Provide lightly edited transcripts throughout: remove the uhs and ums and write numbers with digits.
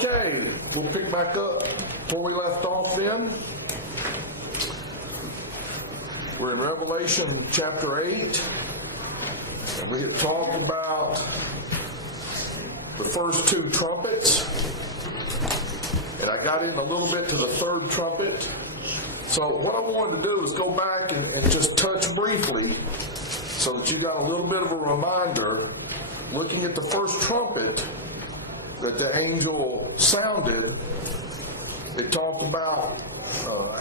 Okay, we'll pick back up where we left off then. We're in Revelation chapter 8. And we had talked about the first two trumpets. And I got in a little bit to the third trumpet. So what I wanted to do is go back and just touch briefly so that you got a little bit of a reminder, looking at the first trumpet that the angel sounded. It talked about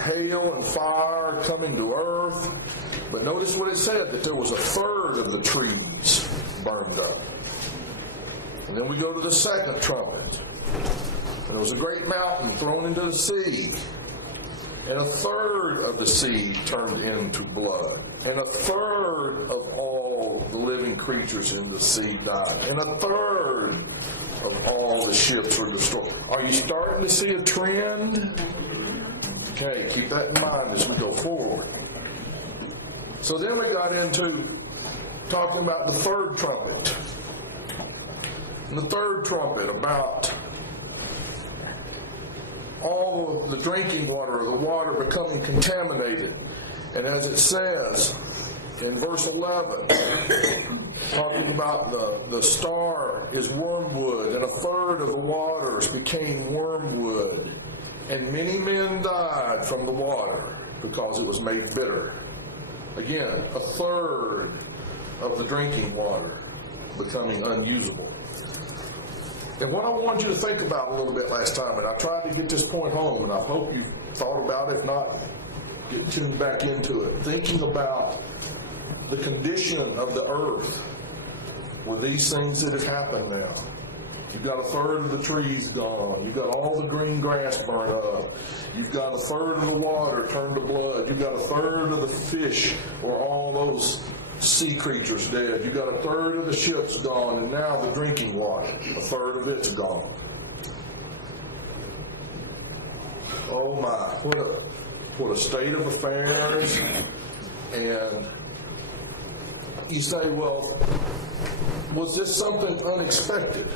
hail and fire coming to earth. But notice what it said, that there was a third of the trees burned up. And then we go to the second trumpet. And there was a great mountain thrown into the sea. And a third of the sea turned into blood. And a third of all the living creatures in the sea died. And a third of all the ships were destroyed. Are you starting to see a trend? Okay, keep that in mind as we go forward. So then we got into talking about the third trumpet. And the third trumpet about all of the drinking water, or the water becoming contaminated. And as it says in verse 11, talking about the star is wormwood, and a third of the waters became wormwood, and many men died from the water because it was made bitter. Again, a third of the drinking water becoming unusable. And what I wanted you to think about a little bit last time, and I tried to get this point home, and I hope you thought about it. If not, get tuned back into it. Thinking about the condition of the earth with these things that have happened now. You've got a third of the trees gone. You've got all the green grass burned up. You've got a third of the water turned to blood. You've got a third of the fish, or all those sea creatures dead. You got a third of the ships gone, and now the drinking water, a third of it's gone. Oh my, what a state of affairs. And you say, well, was this something unexpected?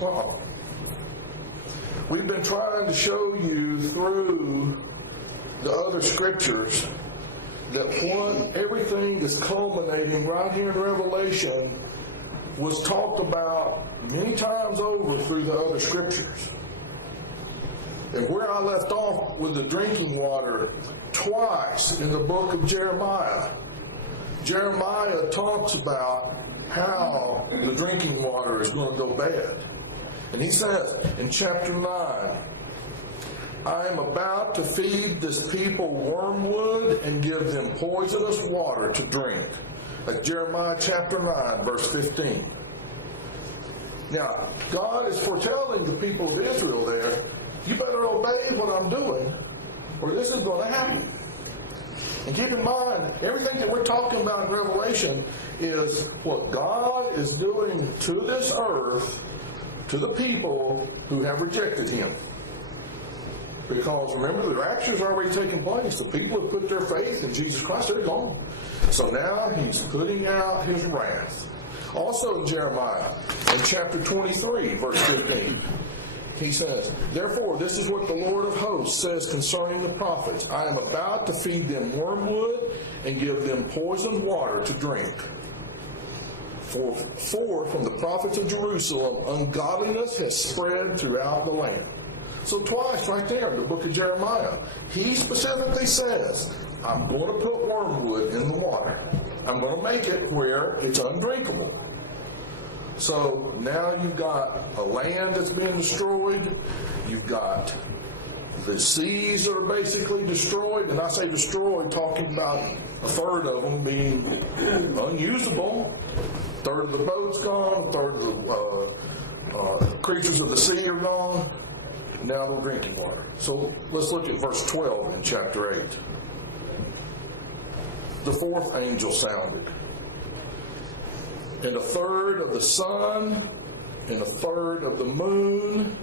Well, we've been trying to show you through the other scriptures that everything is culminating right here in Revelation was talked about many times over through the other scriptures. And where I left off with the drinking water, twice in the book of Jeremiah, Jeremiah talks about how the drinking water is going to go bad. And he says in chapter 9, I am about to feed this people wormwood and give them poisonous water to drink. That's Jeremiah chapter 9, verse 15. Now, God is foretelling the people of Israel there, you better obey what I'm doing, or this is going to happen. And keep in mind, everything that we're talking about in Revelation is what God is doing to this earth, to the people who have rejected Him. Because remember, the rapture's already taken place. The people have put their faith in Jesus Christ, they're gone. So now He's putting out His wrath. Also in Jeremiah, in chapter 23, verse 15, he says, therefore, this is what the Lord of hosts says concerning the prophets. I am about to feed them wormwood and give them poisoned water to drink. For from the prophets of Jerusalem, ungodliness has spread throughout the land. So twice right there in the book of Jeremiah, he specifically says, I'm going to put wormwood in the water. I'm going to make it where it's undrinkable. So now you've got a land that's being destroyed. You've got the seas that are basically destroyed. And I say destroyed, talking about a third of them being unusable. A third of the boat's gone. A third of the creatures of the sea are gone. Now they're drinking water. So let's look at verse 12 in chapter 8. The fourth angel sounded, and a third of the sun, and a third of the moon,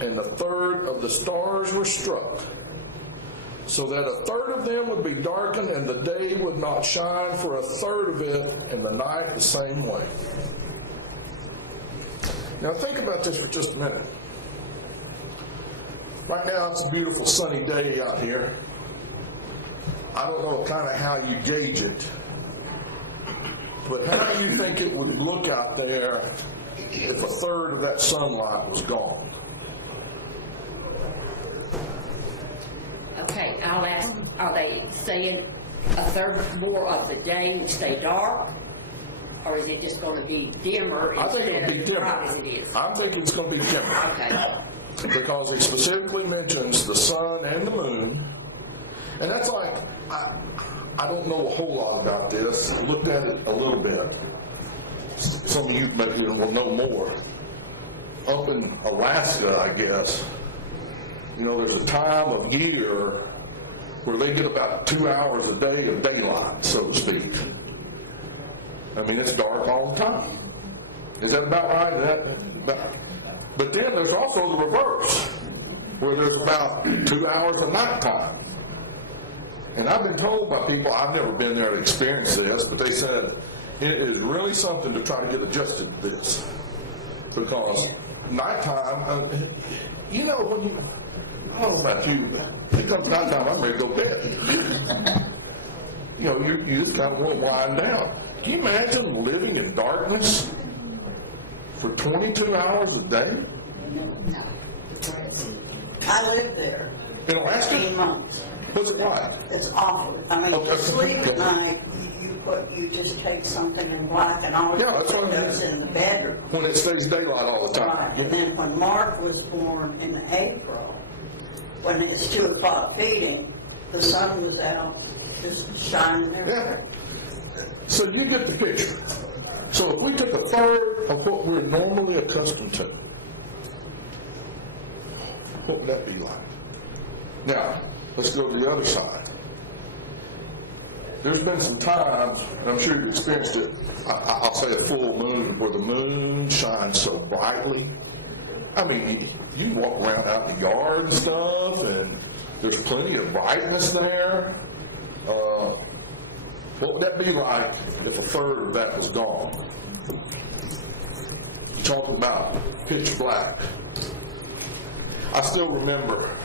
and a third of the stars were struck, so that a third of them would be darkened, and the day would not shine for a third of it, and the night the same way. Now think about this for just a minute. Right now it's a beautiful sunny day out here. I don't know kind of how you gauge it, but how do you think it would look out there if a third of that sunlight was gone? Okay, I'll ask, are they saying a third more of the day would stay dark? Or is it just going to be dimmer I think instead it'll be of dimmer. bright as it is? I'm thinking it's going to be dimmer. Okay. Because it specifically mentions the sun and the moon. And that's like, I don't know a whole lot about this. I looked at it a little bit. Some of you maybe will know more. Up in Alaska, I guess, you know, there's a time of year where they get about 2 hours a day of daylight, so to speak. I mean, it's dark all the time. Is that about right? But then there's also the reverse, where there's about 2 hours of nighttime. And I've been told by people, I've never been there to experience this, but they said it is really something to try to get adjusted to this. Because nighttime, you know, when you, I don't know about you, but it comes nighttime, I'm ready to go to bed. You know, you just kind of want to wind down. Can you imagine living in darkness for 22 hours a day? No. I lived there In Alaska? 18 months. What's it like? It's awful. I mean, you sleep at night, you just take something in black and all Yeah, that's what I mean. goes in the bedroom. When it stays daylight all the time. Right. And then when Mark was born in April, when it's 2 o'clock feeding, the sun was out, just shining everywhere. Yeah. So you get the picture. So if we took a third of what we're normally accustomed to, what would that be like? Now, let's go to the other side. There's been some times, and I'm sure you've experienced it, I'll say a full moon, where the moon shines so brightly. I mean, you can walk around out in the yard and stuff, and there's plenty of brightness there. What would that be like if a third of that was gone? You're talking about pitch black. I still remember,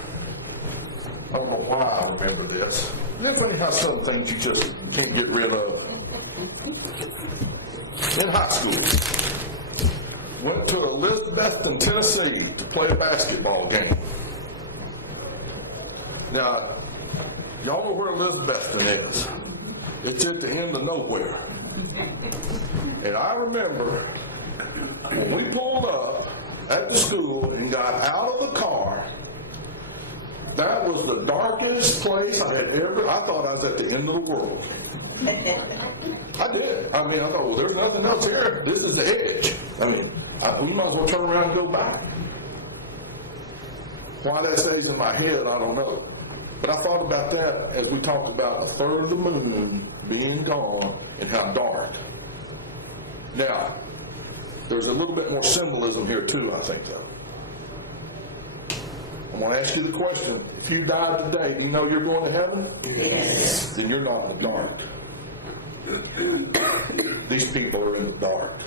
I don't know why I remember this. You ever have some things you just can't get rid of? In high school, went to Elizabethton, Tennessee to play a basketball game. Now, y'all know where Elizabethton is. It's at the end of nowhere. And I remember when we pulled up at the school and got out of the car, that was the darkest place I had ever, I thought I was at the end of the world. I did. I mean, I thought, well, there's nothing else here. This is the edge. I mean, we might as well turn around and go back. Why that stays in my head, I don't know. But I thought about that as we talked about a third of the moon being gone and how dark. Now, there's a little bit more symbolism here too, I think, though. I'm going to ask you the question. If you died today, do you know you're going to heaven? Yes. Then you're not in the dark. These people are in the dark.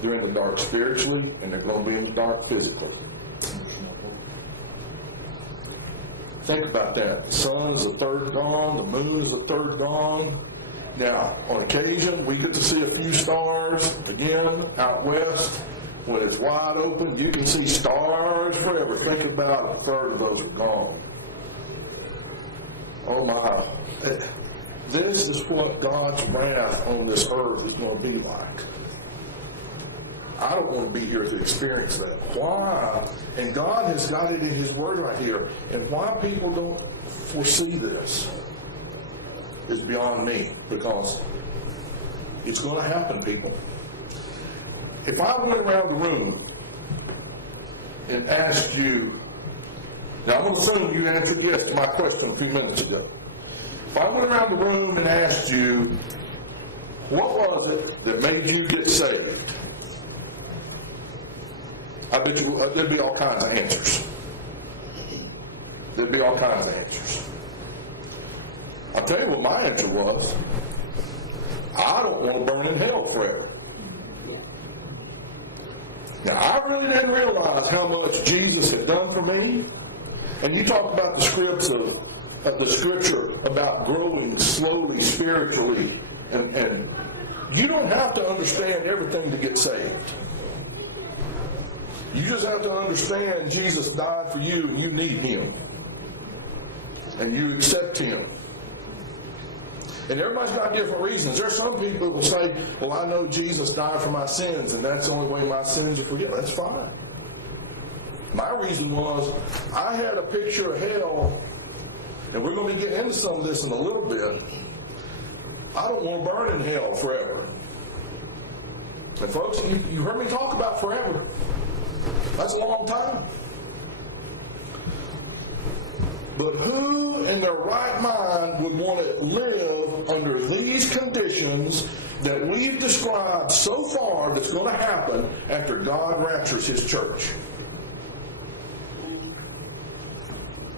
They're in the dark spiritually, and they're going to be in the dark physically. Think about that. The sun is a third gone. The moon is a third gone. Now, on occasion, we get to see a few stars. Again, out west, when it's wide open, you can see stars forever. Think about a third of those are gone. Oh my. This is what God's wrath on this earth is going to be like. I don't want to be here to experience that. Why? And God has got it in His Word right here. And why people don't foresee this is beyond me, because it's going to happen, people. If I went around the room and asked you, now I'm going to assume you answered yes to my question a few minutes ago. If I went around the room and asked you, what was it that made you get saved? I bet you there'd be all kinds of answers. There'd be all kinds of answers. I'll tell you what my answer was. I don't want to burn in hell forever. Now, I really didn't realize how much Jesus had done for me And you talk about the scripture about growing slowly spiritually, and you don't have to understand everything to get saved. You just have to understand Jesus died for you and you need him. And you accept him. And everybody's got different reasons. There are some people who will say, well, I know Jesus died for my sins and that's the only way my sins are forgiven. That's fine. My reason was I had a picture of hell, and we're going to be getting into some of this in a little bit. I don't want to burn in hell forever. And folks, you heard me talk about forever. That's a long time. But who in their right mind would want to live under these conditions that we've described so far that's going to happen after God raptures his church?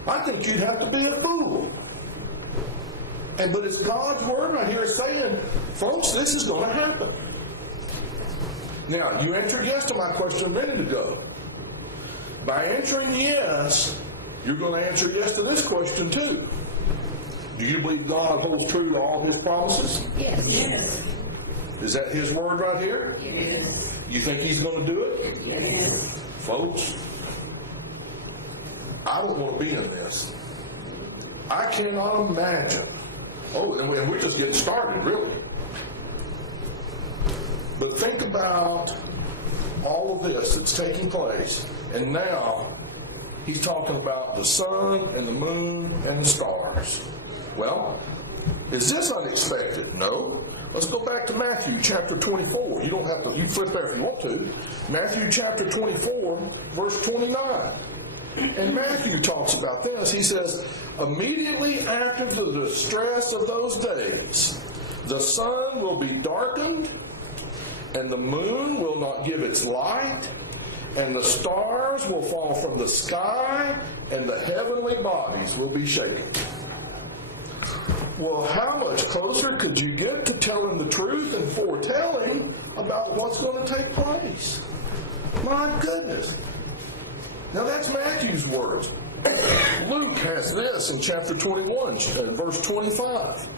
I think you'd have to be a fool. But it's God's word right here saying, folks, this is going to happen. Now, you answered yes to my question a minute ago. By answering yes, you're going to answer yes to this question too. Do you believe God holds true to all his promises? Yes. Yes. Is that his word right here? Yes. You think he's going to do it? Yes. Folks, I don't want to be in this. I cannot imagine. Oh, and we're just getting started, really. But think about all of this that's taking place, and now he's talking about the sun and the moon and the stars. Well, is this unexpected? No. Let's go back to Matthew chapter 24. You don't have to, you flip there if you want to. Matthew chapter 24, verse 29. And Matthew talks about this. He says, immediately after the distress of those days, the sun will be darkened, and the moon will not give its light, and the stars will fall from the sky, and the heavenly bodies will be shaken. Well, how much closer could you get to telling the truth and foretelling about what's going to take place? My goodness. Now that's Matthew's words. Luke has this in chapter 21, verse 25.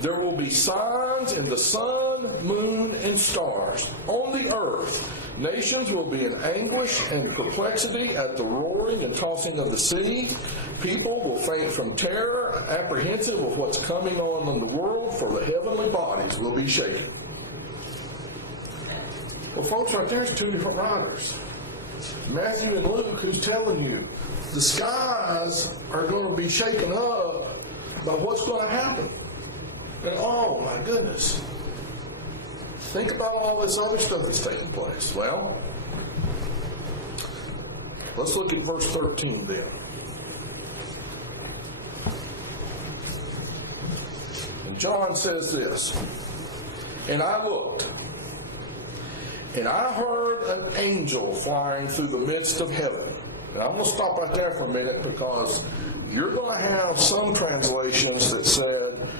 There will be signs in the sun, moon, and stars on the earth. Nations will be in anguish and perplexity at the roaring and tossing of the sea. People will faint from terror, apprehensive of what's coming on in the world, for the heavenly bodies will be shaken. Well, folks, right there's two different writers. Matthew and Luke, who's telling you the skies are going to be shaken up by what's going to happen. And oh my goodness, think about all this other stuff that's taking place. Well, let's look at verse 13 then. And John says this, and I looked, and I heard an angel flying through the midst of heaven. And I'm going to stop right there for a minute, because you're going to have some translations that said,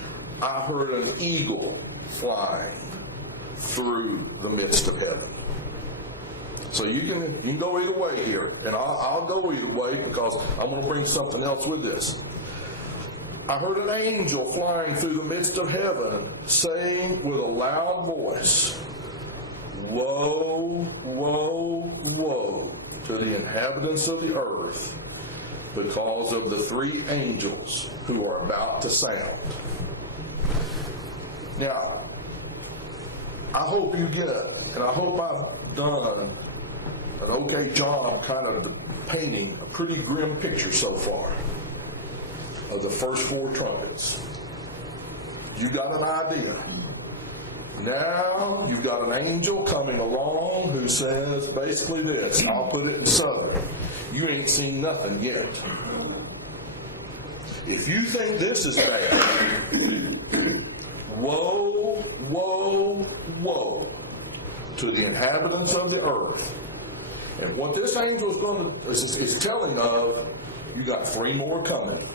I heard an eagle flying through the midst of heaven. So you can go either way here, and I'll go either way because I'm going to bring something else with this. I heard an angel flying through the midst of heaven, saying with a loud voice, woe, woe, woe to the inhabitants of the earth, because of the three angels who are about to sound. Now, I hope you get, and I hope I've done an okay job kind of painting a pretty grim picture so far of the first four trumpets. You got an idea. Now you've got an angel coming along who says basically this, I'll put it in Southern, you ain't seen nothing yet. If you think this is bad, woe, woe, woe to the inhabitants of the earth. And what this angel is telling of, you got three more coming.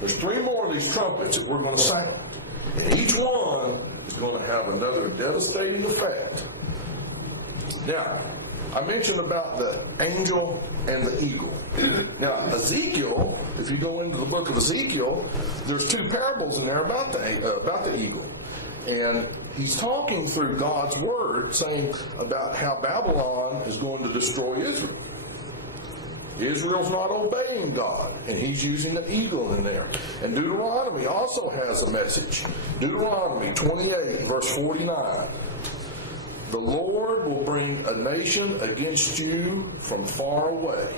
There's three more of these trumpets that we're going to sound. And each one is going to have another devastating effect. Now, I mentioned about the angel and the eagle. Now, Ezekiel, if you go into the book of Ezekiel, there's two parables in there about the eagle. And he's talking through God's word, saying about how Babylon is going to destroy Israel. Israel's not obeying God, and he's using an eagle in there. And Deuteronomy also has a message. Deuteronomy 28, verse 49. The Lord will bring a nation against you from far away,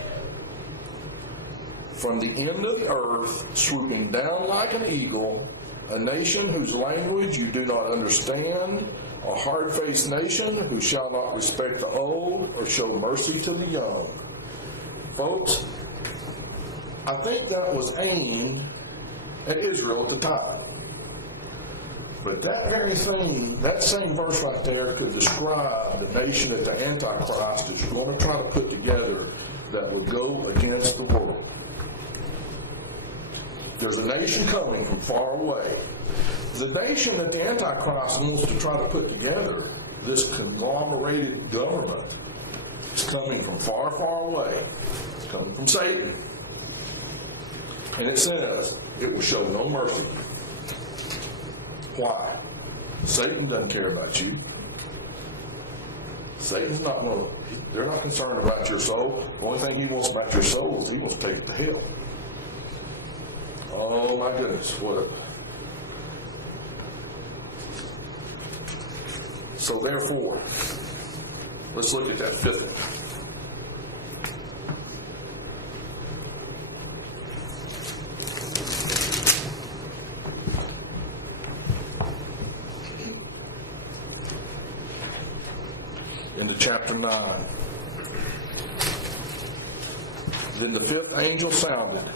from the end of the earth, swooping down like an eagle, a nation whose language you do not understand, a hard-faced nation who shall not respect the old or show mercy to the young. Folks, I think that was aimed at Israel at the time. But that very thing, that same verse right there could describe the nation that the Antichrist is going to try to put together that would go against the world. There's a nation coming from far away. The nation that the Antichrist wants to try to put together, this conglomerated government, is coming from far, far away. It's coming from Satan. And it says, it will show no mercy. Why? Satan doesn't care about you. Satan's not going to, they're not concerned about your soul. The only thing he wants about your soul is he wants to take it to hell. Oh my goodness, what a... So therefore, let's look at that fifth one. Into chapter 9. Then the fifth angel sounded,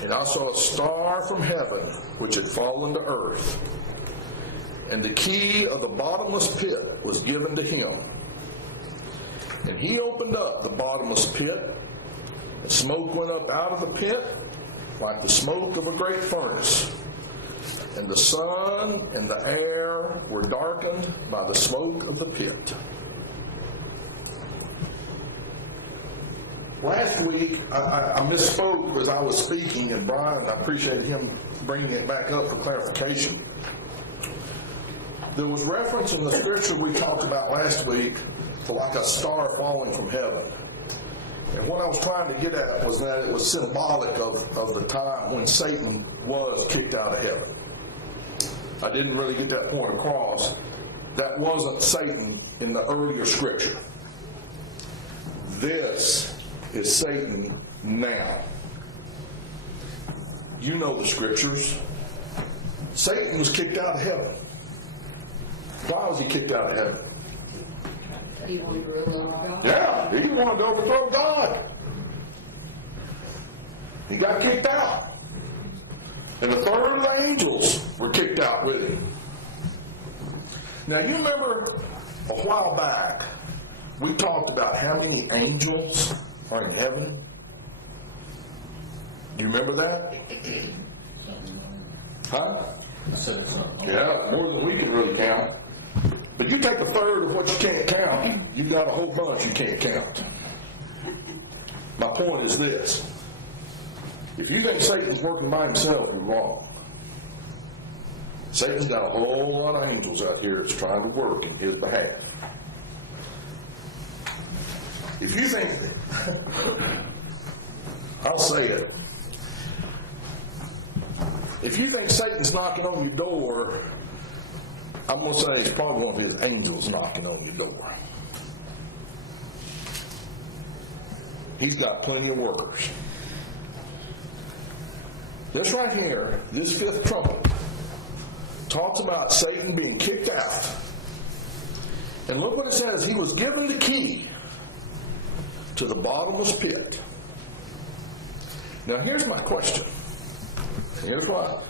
and I saw a star from heaven which had fallen to earth, and the key of the bottomless pit was given to him. And he opened up the bottomless pit, and smoke went up out of the pit like the smoke of a great furnace. And the sun and the air were darkened by the smoke of the pit. Last week, I misspoke as I was speaking, and Brian, I appreciate him bringing it back up for clarification. There was reference in the scripture we talked about last week to like a star falling from heaven. And what I was trying to get at was that it was symbolic of the time when Satan was kicked out of heaven. I didn't really get that point across. That wasn't Satan in the earlier scripture. This is Satan now. You know the scriptures. Satan was kicked out of heaven. Why was he kicked out of heaven? He wanted to rule over God. Yeah, he wanted to overthrow God. He got kicked out. And a third of the angels were kicked out with him. Now, you remember a while back, we talked about how many angels are in heaven? Do you remember that? Huh? Yeah, more than we can really count. But you take a third of what you can't count, you got a whole bunch you can't count. My point is this. If you think Satan's working by himself, you're wrong. Satan's got a whole lot of angels out here that's trying to work in his behalf. If you think, I'll say it. If you think Satan's knocking on your door, I'm going to say it's probably one of his angels knocking on your door. He's got plenty of workers. This right here, this fifth trumpet, talks about Satan being kicked out. And look what it says. He was given the key to the bottomless pit. Now here's my question. Here's why.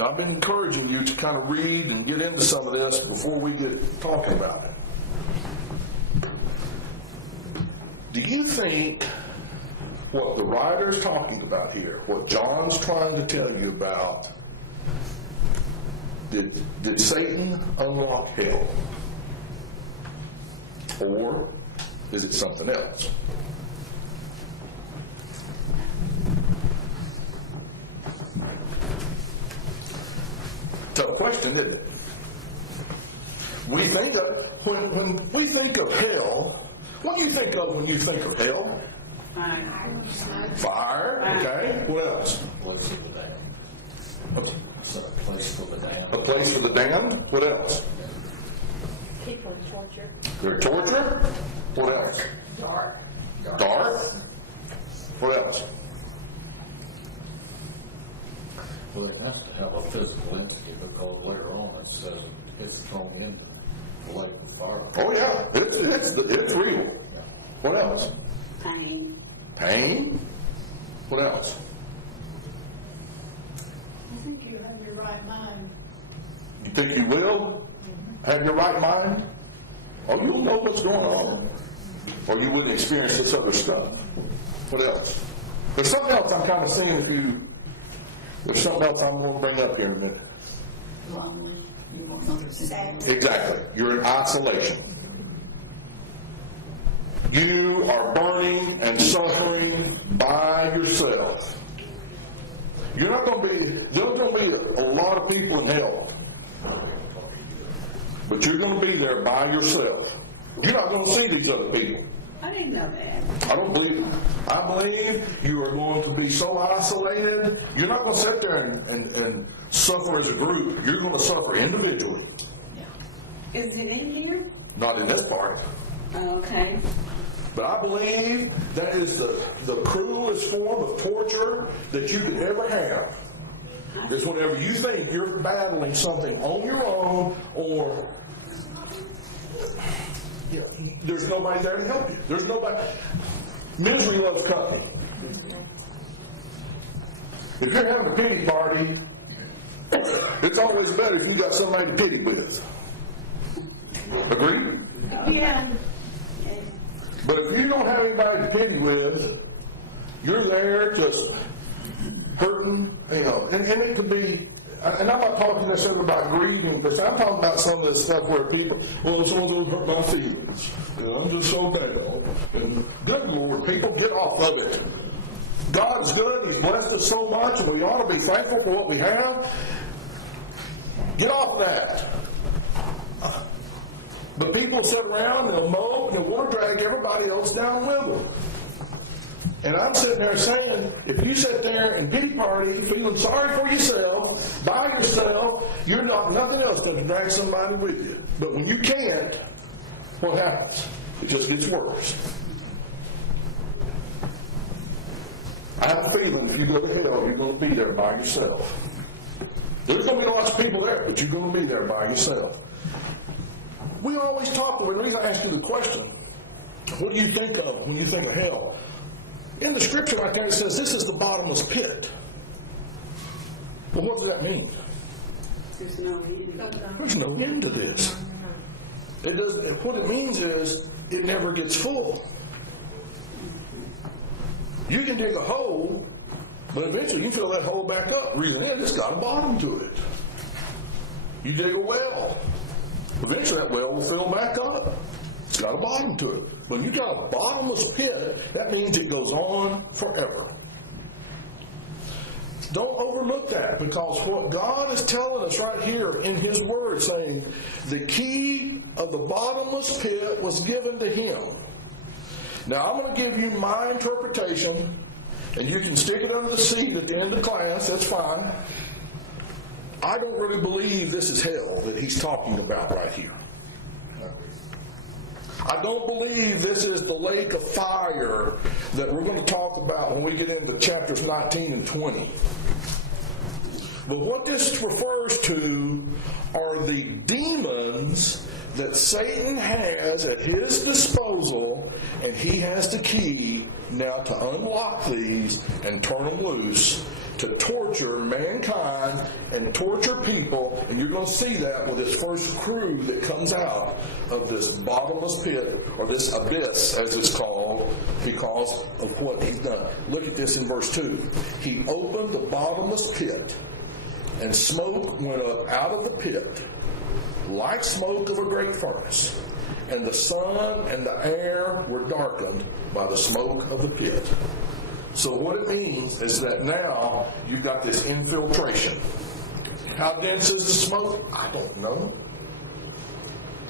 I've been encouraging you to kind of read and get into some of this before we get talking about it. Do you think what the writer's talking about here, what John's trying to tell you about, did Satan unlock hell? Or Is it something else? Tough question, isn't it? We think of, when we think of hell, what do you think of when you think of hell? Fire, okay. What else? A place for the damned. A place for the damned. What else? People in torture. Their torture. What else? Dark. Dark. What else? Well, it has to have a physical entity because later on it says it's thrown into the lake of fire. Oh yeah, it's real. What else? Pain. Pain. What else? I think you have your right mind. You think you will have your right mind? Or you'll know what's going on. Or you wouldn't experience this other stuff. What else? There's something else I'm kind of seeing with you. There's something else I'm going to bring up here in a minute. Lonely. You won't understand. Exactly. You're in isolation. You are burning and suffering by yourself. You're not going to be, there's going to be a lot of people in hell. But you're going to be there by yourself. You're not going to see these other people. I didn't know that. I don't believe it. I believe you are going to be so isolated, you're not going to sit there and suffer as a group. You're going to suffer individually. Is it in here? Not in this part. Okay. But I believe that is the cruelest form of torture that you could ever have. Is whenever you think you're battling something on your own, or there's nobody there to help you. There's nobody. Misery loves company. If you're having a pity party, it's always better if you got somebody to pity with. Agree? Yeah. But if you don't have anybody to pity with, you're there just hurting, and it could be, and I'm not talking necessarily about grieving, but I'm talking about some of this stuff where people, well, someone's going to hurt my feelings, I'm just so bad, and good Lord, people, get off of it. God's good, He's blessed us so much, and we ought to be thankful for what we have. Get off that. But people sit around and they'll mope and they'll want to drag everybody else down with them. And I'm sitting there saying, if you sit there and pity party, feeling sorry for yourself, by yourself, you're not nothing else going to drag somebody with you. But when you can't, what happens? It just gets worse. I have a feeling if you go to hell, you're going to be there by yourself. There's going to be lots of people there, but you're going to be there by yourself. We always talk, when we ask you the question, what do you think of when you think of hell? In the scripture right there it says this is the bottomless pit. Well, what does that mean? There's no end. There's no end to this. It doesn't. What it means is it never gets full. You can dig a hole, but eventually you fill that hole back up. Reason is it's got a bottom to it. You dig a well. Eventually that well will fill back up. It's got a bottom to it. When you got a bottomless pit, that means it goes on forever. Don't overlook that, because what God is telling us right here in His Word, saying the key of the bottomless pit was given to Him. Now I'm going to give you my interpretation, and you can stick it under the seat at the end of class, that's fine. I don't really believe this is hell that he's talking about right here. I don't believe this is the lake of fire that we're going to talk about when we get into chapters 19 and 20. But what this refers to are the demons that Satan has at his disposal, and he has the key now to unlock these and turn them loose to torture mankind and torture people. And you're going to see that with this first crew that comes out of this bottomless pit, or this abyss as it's called, because of what he's done. Look at this in verse 2. He opened the bottomless pit, and smoke went up out of the pit like smoke of a great furnace, and the sun and the air were darkened by the smoke of the pit. So what it means is that now you've got this infiltration. How dense is the smoke? I don't know.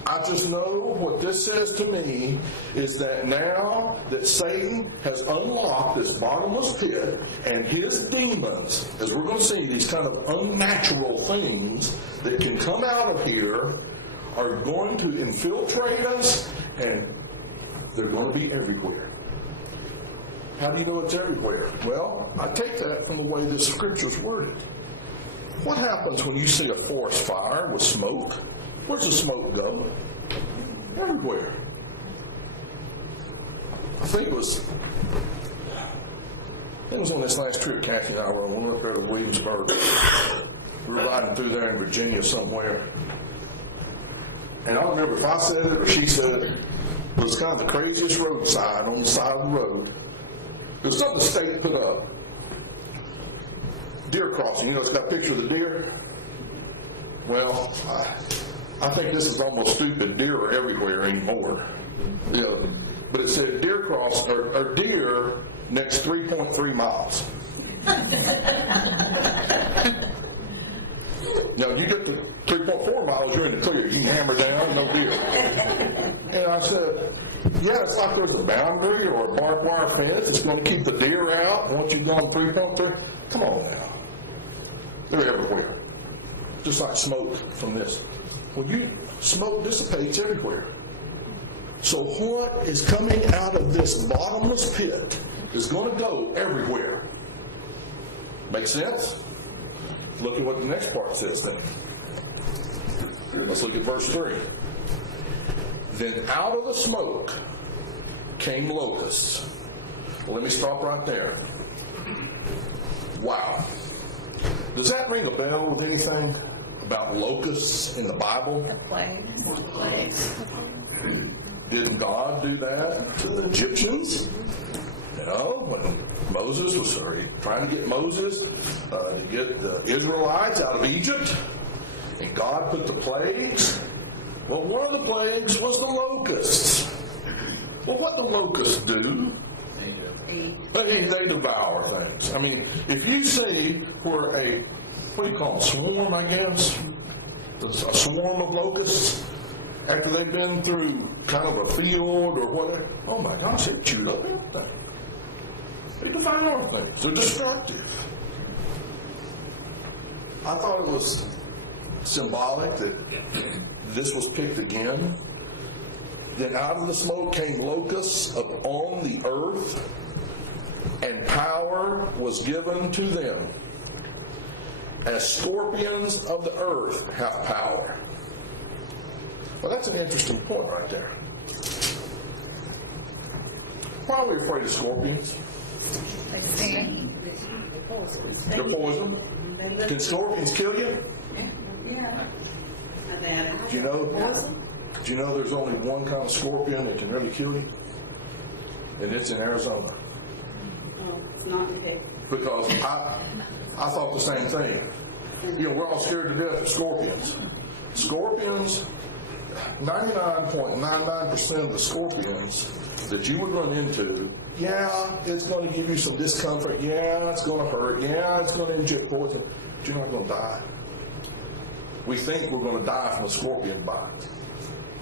I just know what this says to me is that now that Satan has unlocked this bottomless pit and his demons, as we're going to see, these kind of unnatural things that can come out of here are going to infiltrate us, and they're going to be everywhere. How do you know it's everywhere? Well, I take that from the way the scripture's worded. What happens when you see a forest fire with smoke? Where's the smoke go? Everywhere. I think it was on this last trip Kathy and I were on. We were up there to Williamsburg. We were riding through there in Virginia somewhere. And I don't remember if I said it or she said it, but it's kind of the craziest road sign on the side of the road. It was something the state put up. Deer crossing. You know, it's got a picture of the deer. Well, I think this is almost stupid. Deer are everywhere anymore. You know, but it said deer cross or deer next 3.3 miles. Now you get to 3.4 miles, you're in the clear. You can hammer down, no deer. And I said, yeah, it's like there's a boundary or a barbed wire fence. It's going to keep the deer out once you've gone 3.3. Come on now. They're everywhere. Just like smoke from this. Smoke dissipates everywhere. So what is coming out of this bottomless pit is going to go everywhere. Make sense? Look at what the next part says then. Let's look at verse 3. Then out of the smoke came locusts. Well, let me stop right there. Wow. Does that ring a bell with anything about locusts in the Bible? Didn't God do that to the Egyptians? You know, when Moses was trying to get Moses to get the Israelites out of Egypt, and God put the plagues. Well, one of the plagues was the locusts. Well, what do locusts do? They devour things. I mean, if you see where what do you call it, swarm, I guess? A swarm of locusts, after they've been through kind of a field or whatever, oh my gosh, they chewed up everything. They devour things. They're destructive. I thought it was symbolic that this was picked again. Then out of the smoke came locusts upon the earth, and power was given to them, as scorpions of the earth have power. Well, that's an interesting point right there. Why are we afraid of scorpions? They're poison. Can scorpions kill you? Yeah. Do you know there's only one kind of scorpion that can really kill you? And it's in Arizona. Oh, it's not okay. Because I thought the same thing. You know, we're all scared to death of scorpions. Scorpions, 99.99% of the scorpions that you would run into, yeah, it's going to give you some discomfort. Yeah, it's going to hurt. Yeah, it's going to inject poison. But you're not going to die. We think we're going to die from a scorpion bite.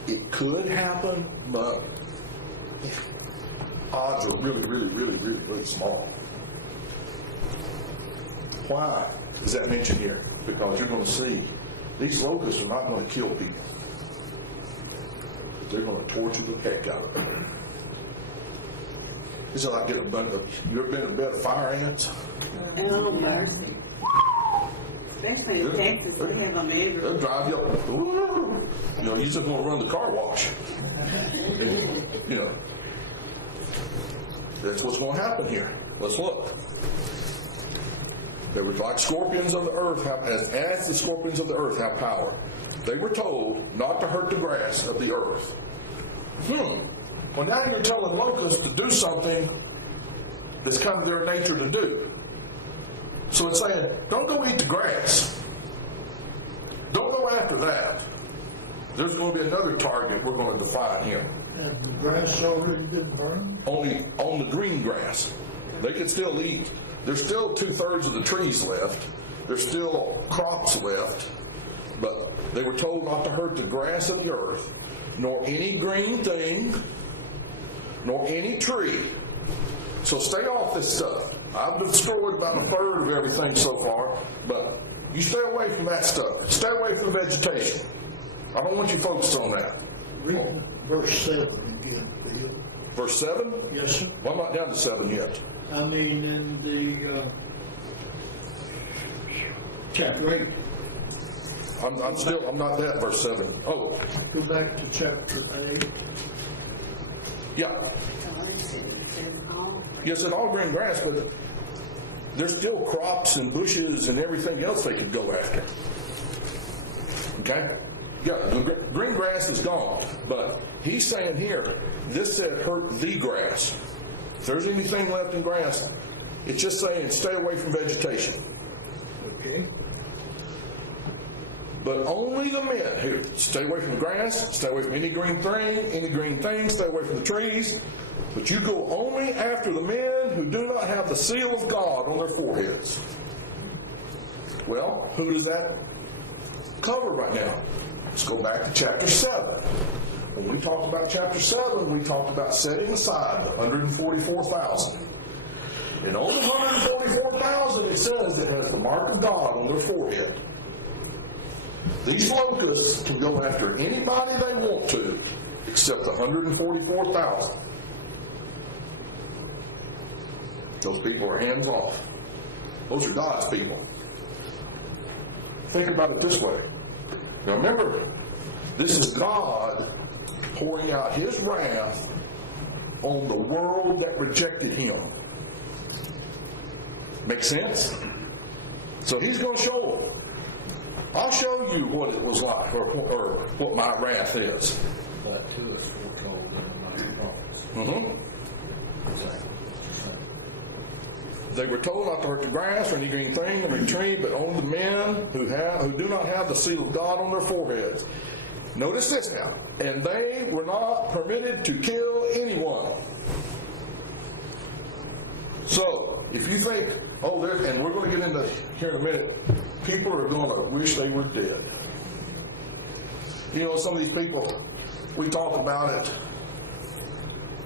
It could happen, but odds are really, really, really, really, really small. Why is that mentioned here? Because you're going to see these locusts are not going to kill people. They're going to torture the heck out of them. It's like getting a bunch of, you ever been in a bed of fire ants? Oh, mercy. Especially in Texas, we have a neighbor. They'll drive you up. Ooh. You know, you just want to run the car wash. And, you know, that's what's going to happen here. Let's look. They were like scorpions of the earth, as the scorpions of the earth have power. They were told not to hurt the grass of the earth. Well, now you're telling locusts to do something that's kind of their nature to do. So it's saying, don't go eat the grass. Don't go after that. there's going to be another target we're going to define here. And the grass already been burned? Only on the green grass. They can still eat. There's still 2/3 of the trees left. There's still crops left. But they were told not to hurt the grass of the earth, nor any green thing, nor any tree. So stay off this stuff. I've destroyed about 1/3 of everything so far, but you stay away from that stuff. Stay away from vegetation. I don't want you focused on that. Read verse 7 again, Bill. Verse 7? Yes, sir. Well, I'm not down to 7 yet. I mean, in the, chapter 8. I'm not at verse 7. Oh, Go back to chapter 8. yeah. Yes, it's all green grass, but there's still crops and bushes and everything else they could go after. Okay? Yeah, the green grass is gone, but he's saying here, this said hurt the grass. If there's anything left in grass, it's just saying stay away from vegetation. Okay. But only the men here, stay away from the grass, stay away from any green thing, stay away from the trees, but you go only after the men who do not have the seal of God on their foreheads. Well, who does that cover right now? Let's go back to chapter 7. When we talked about chapter 7, we talked about setting aside the 144,000. And on the 144,000, it says it has the mark of God on their forehead. These locusts can go after anybody they want to, except the 144,000. Those people are hands off. Those are God's people. Think about it this way. Now remember, this is God pouring out His wrath on the world that rejected Him. Make sense? So He's going to show them. I'll show you what it was like, or what my wrath is. That too is foretold in my prophets. They were told not to hurt the grass or any green thing or any tree, but only the men who do not have the seal of God on their foreheads. Notice this now. And they were not permitted to kill anyone. So, if you think, and we're going to get into here in a minute, people are going to wish they were dead. You know, some of these people, we talk about it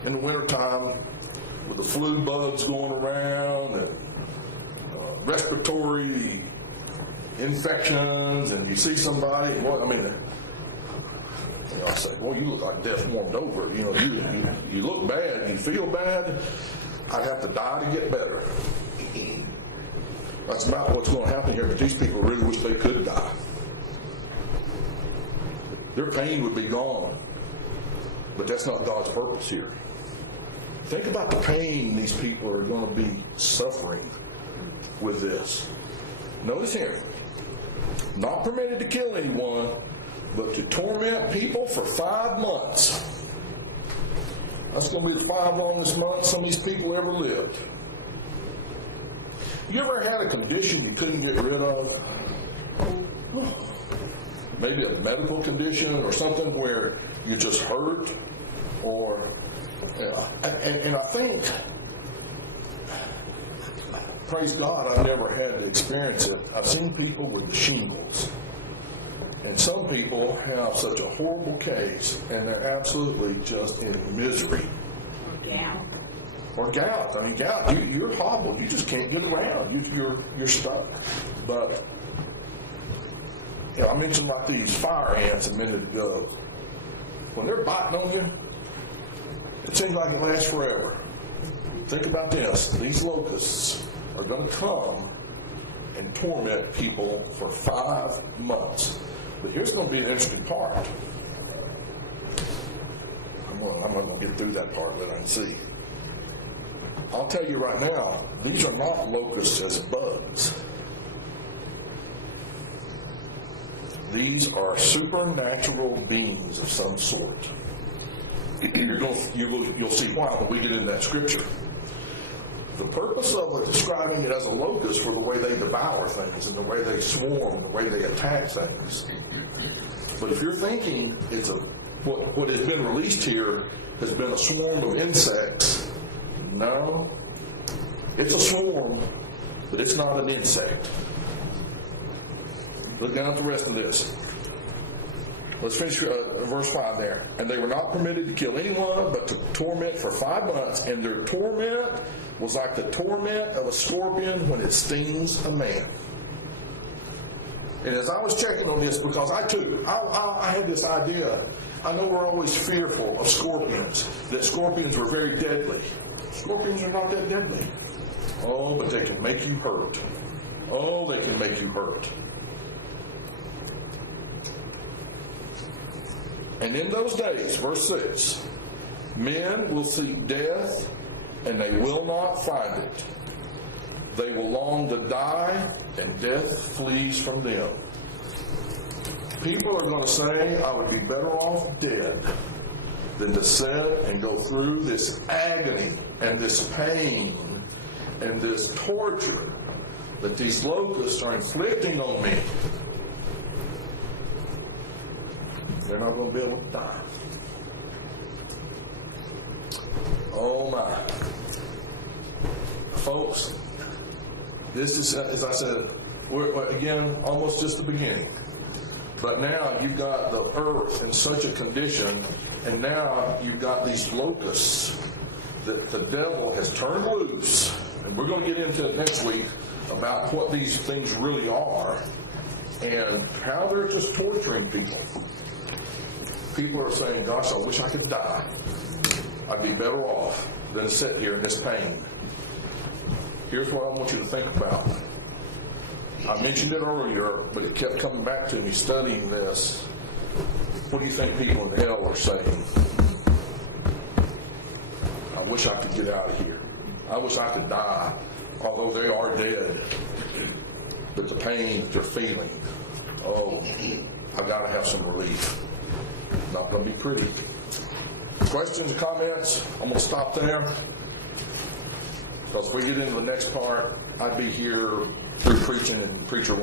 in the wintertime with the flu bugs going around and respiratory infections, and you see somebody, I say, well, you look like death warmed over. You know, you look bad, you feel bad. I'd have to die to get better. That's about what's going to happen here, but these people really wish they could die. Their pain would be gone, but that's not God's purpose here. Think about the pain these people are going to be suffering with this. Notice here, not permitted to kill anyone, but to torment people for 5 months. That's going to be the 5 longest months some of these people ever lived. You ever had a condition you couldn't get rid of? Maybe a medical condition or something where you just hurt, or and I think, praise God, I've never had to experience it. I've seen people with shingles, and some people have such a horrible case, and they're absolutely just in misery. Yeah. Or gout. I mean, gout, you're hobbled. You just can't get around. You're stuck. But I mentioned like these fire ants a minute ago. When they're biting on you, it seems like it lasts forever. Think about this. These locusts are going to come and torment people for 5 months. But here's going to be an interesting part. I'm not going to get through that part, let I see. I'll tell you right now, these are not locusts as bugs. These are supernatural beings of some sort. You'll see why when we get into that scripture. The purpose of describing it as a locust for the way they devour things and the way they swarm, the way they attack things. But if you're thinking what has been released here has been a swarm of insects, no, it's a swarm, but it's not an insect. Look down at the rest of this. Let's finish verse 5 there. And they were not permitted to kill anyone, but to torment for 5 months. And their torment was like the torment of a scorpion when it stings a man. And as I was checking on this, because I had this idea, I know we're always fearful of scorpions, that scorpions were very deadly. Scorpions are not that deadly. Oh, but they can make you hurt. Oh, they can make you hurt. And in those days, verse 6, men will seek death, and they will not find it. They will long to die, and death flees from them. People are going to say, I would be better off dead than to sit and go through this agony and this pain and this torture that these locusts are inflicting on me. They're not going to be able to die. Oh my. Folks, this is, as I said, we're again, almost just the beginning. But now you've got the earth in such a condition, and now you've got these locusts that the devil has turned loose. And we're going to get into it next week about what these things really are and how they're just torturing people. People are saying, gosh, I wish I could die. I'd be better off than to sit here in this pain. Here's what I want you to think about. I mentioned it earlier, but it kept coming back to me studying this. What do you think people in hell are saying? I wish I could get out of here. I wish I could die, although they are dead. But the pain they're feeling, oh, I've got to have some relief. Not going to be pretty. Questions or comments? I'm going to stop there. Because if we get into the next part, I'd be here through preaching and preacher